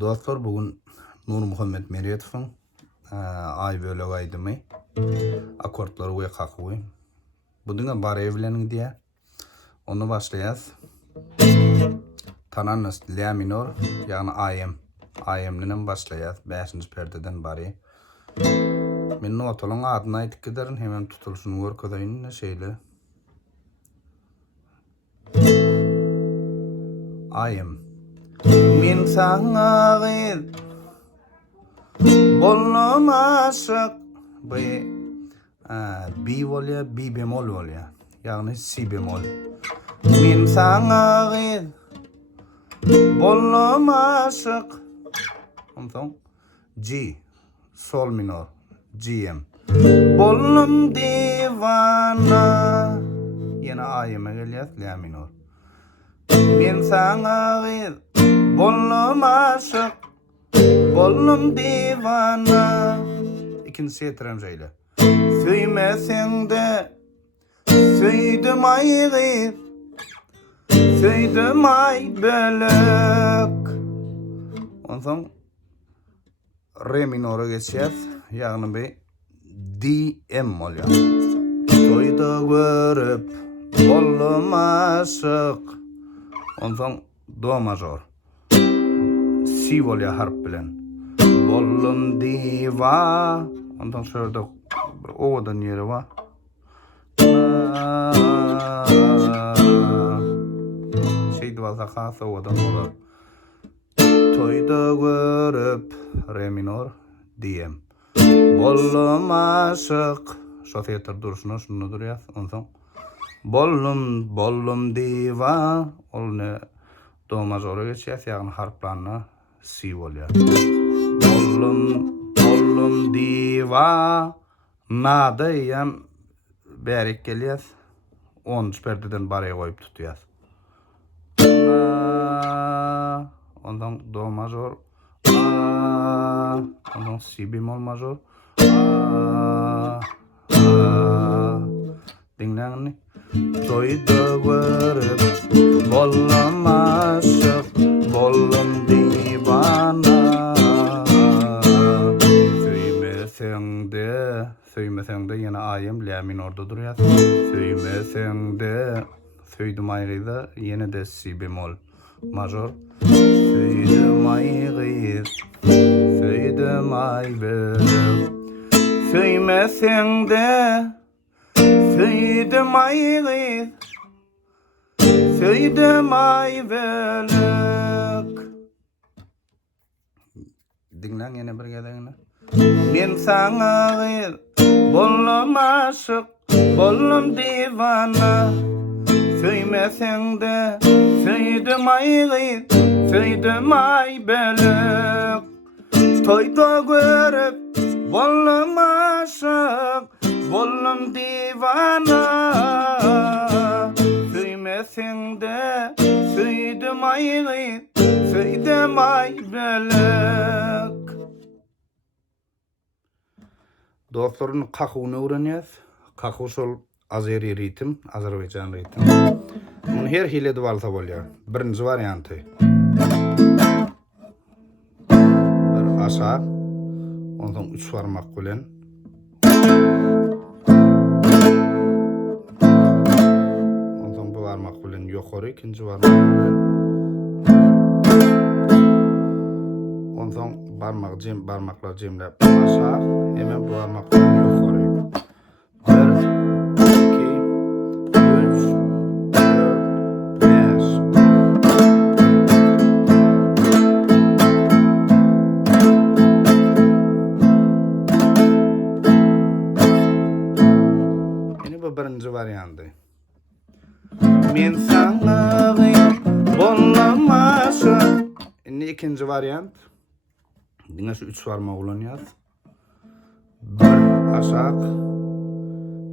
Dostlar, bugün Nur Muhammed Meriyetov'un ay böyle aydımı akortları ve kakığı. Bugün bar evlenin diye onu başlayız. Tananız La minor yani IM'den başlayız. 5. perdeden bari. Men notalın adını aytıp giderin hemen tutuluşunu görkadayın ne şeyle. Min sana gid bolum aşık B volya B bemol volya yani Si bemol. Min sana gid bolum aşık ondan G sol minor GM bolum divana yine IM'e geliyor La minor. Min sana gid bolum aşık bolum divana. İkincisi yetirem şeyle. Söymesen de söydüm ay gid söydüm ay bölük. Ondan Re minora geçeceğiz. Yani bir DM oluyor. Toyda görüp bolum aşık. Ondan Do major. Si oluyor harp bilen. Bolum diva. Ondan sonra da O'dan yeri var. Şeydi varsa kasa O'dan olur. Toyda görüp Re minor DM. Bolum aşık. Sofiyatır duruşuna şunu duruyor. Ondan Bolum diva. Ol ne Do majora geçeceğiz yani harplarına Si oluyor. Bolum diva. Nada yem berek geliyor. 10 perdeden baraya koyup tutuyor. Ondan Do major. Ondan Si bemol major. Dinleyin mi? Toyda görüp bolum aşık bolum divana. Söymesen de yine ayım La minorda duruyor. Söymesen de söydüm ayrıydı yine de Si bemol major. Söydüm ayrıydı söydüm ay bölüm. Söymesen de söydüm ayrıydı söydüm ay bölük. Dinlen yine bir gelene. Min sana gid bolum aşık bolum divana. Söymesen de söydüm ay gid söydüm ay bölük. Toyda görüp bolum aşık bolum divana. Söymesen de söydüm ay gid söydüm ay bölük. Dostların kakıını öğreniyoruz. Kakı sol Azeri ritim, Azerbaycan ritim. Bunun her hilede valsa oluyor. Birinci varyantı. Bir aşağı. Ondan 3 varmak bilen. Ondan bu varmak bilen yukarı, ikinci varmak bilen. Ondan barmaklar cemlep aşağı. Hemen bu varmak bilen yukarı. 1, 2, 3, 4, 5. Yine bu birinci varyantı. Min sana gid bolum aşık. Yine ikinci varyant. Yine şu 3 varmak kullanıyoruz. 1 aşağı.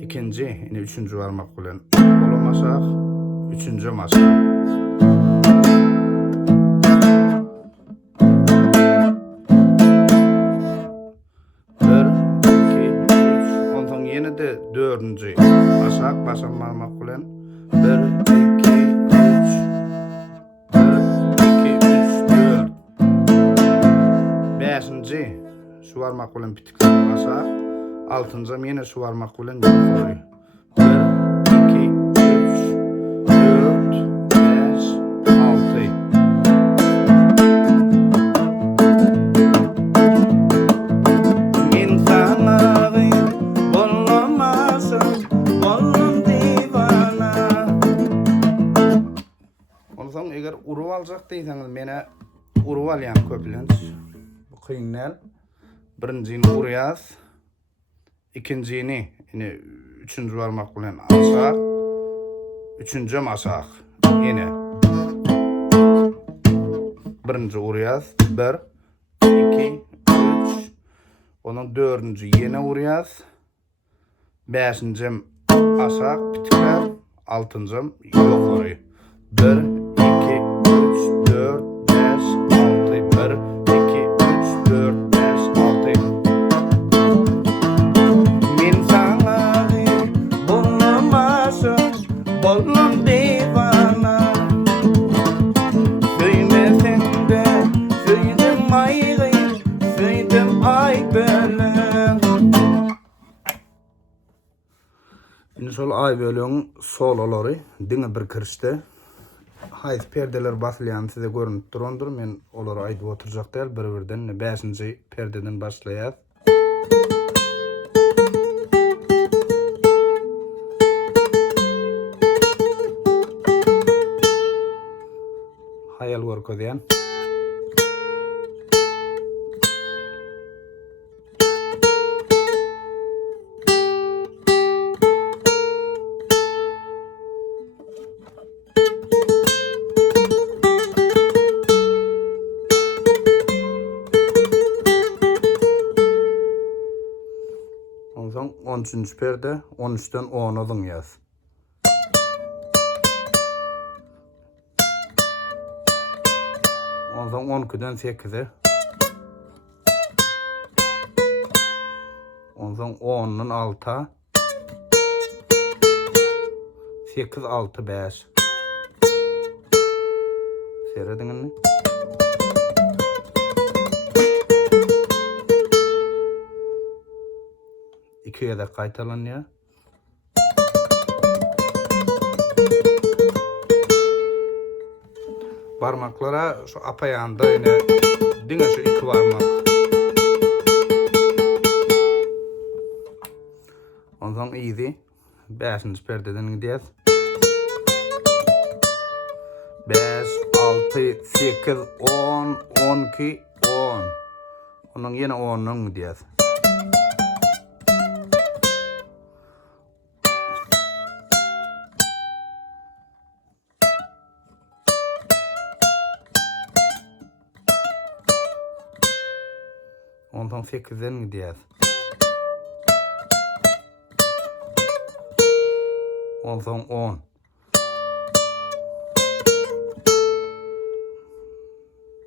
İkinci, yine 3. varmak kullan. Bolum aşağı. 3. aşağı. Ondan yine de 4. aşağı başa varmak kullan. 1, 2, 3. 1, 2, 3, 4. suvarmak bilen pitiklerini aşağı. Altıncam yine suvarmak bilen yukarı. 1, 2, 3, 4, 5, 6. Men sana bollamasam, bollam divana. Olsam eger urup aljak diýseniz mene urup alýan köplenç. Bu kıynnal. Birincini urýas. İkincini, yine üçüncü barmak bilen aşağı, üçüncü aşağı, yine. Birinci urýas, 1, 2, 3, onun dördüncü yine urýas, beşinci aşağı pitikler, altıncı ýokary. 1, 2, 3, 4, 5, 6, 1, 2, 3, 4, 5, 6. Bollam divana, söýmesen de söýdüm aýry, söýdüm ay bölen. Indi şol ay böleň sololary diňe bir kirişde. Haýsy perdeler basylýan size görünüp durandyr. Men olary aýdyp oturjak däl, bir-birden 5-nji perdeden başlaýar. Hayal görkezýän. Ondan 13-nji perde, 13-den 10'a zyň ýaz. Ondan 12'den 8'e. Ondan 10'dan 6'a. 8, 6, 5. Serediňini. İkiye de qaytalanýar. Barmaklara şu apayanda yine diňe şu iki barmak. Ondan iyidi. 5-nji perdeden gidýäs. 5, 6, 8, 10, 12, 10. Onun yine 10'dan gidýäs. Ondan 8'den gidýäs. Ondan 10.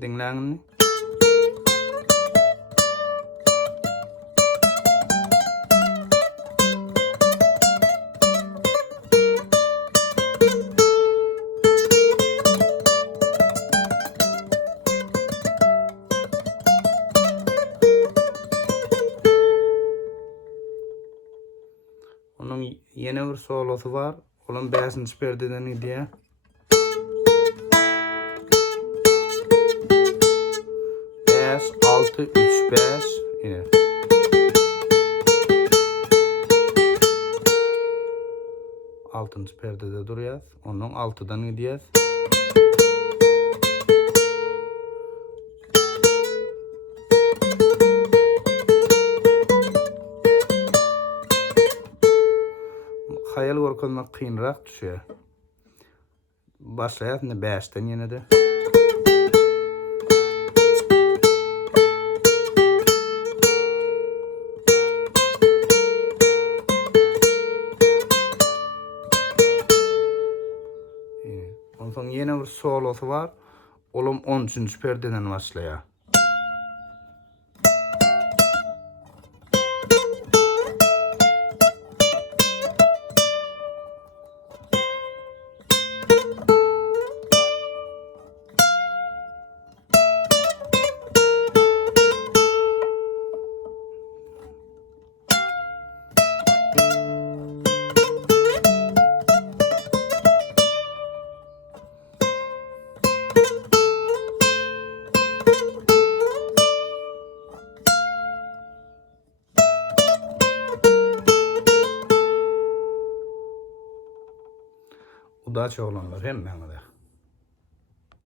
Dinläňmi? Onun yeni bir solosu var. Onun 5-nji perdeden gidýär. Beş, 6, 3, 5. Yine. Altıncı perdede durýas. Onun 6'dan gidýäs. Hayal görkezmek kynrak düşýär. Başlaýas 5'ten ýene de. Ondan ýene bir solosy var. Olum 13-nji perdeden başlaýar. da çoğlanlar hem de.